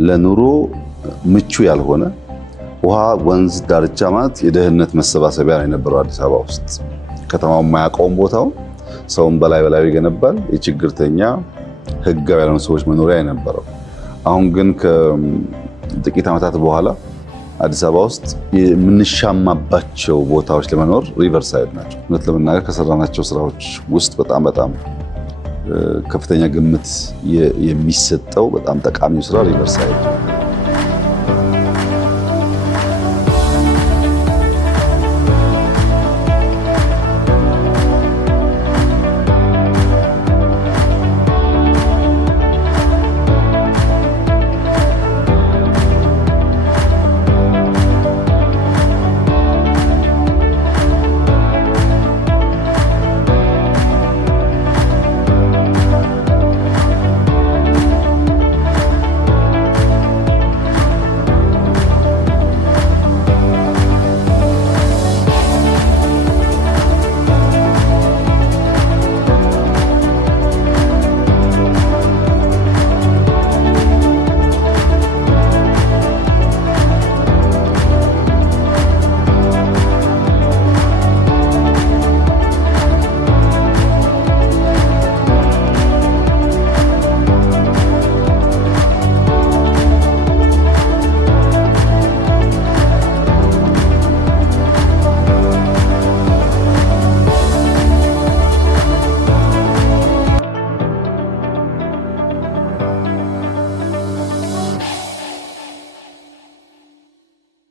ለኑሮ ምቹ ያልሆነ ውሃ ወንዝ ዳርቻ ማለት የደህንነት መሰባሰቢያ ነው የነበረው አዲስ አበባ ውስጥ። ከተማው የማያውቀውም ቦታው ሰውን በላይ ይገነባል። የችግርተኛ ህጋዊ ያልሆኑ ሰዎች መኖሪያ የነበረው። አሁን ግን ከጥቂት ዓመታት በኋላ አዲስ አበባ ውስጥ የምንሻማባቸው ቦታዎች ለመኖር ሪቨርሳይድ ናቸው። እውነት ለመናገር ከሰራናቸው ስራዎች ውስጥ በጣም ከፍተኛ ግምት የሚሰጠው በጣም ጠቃሚው ስራ ሪቨርሳይድ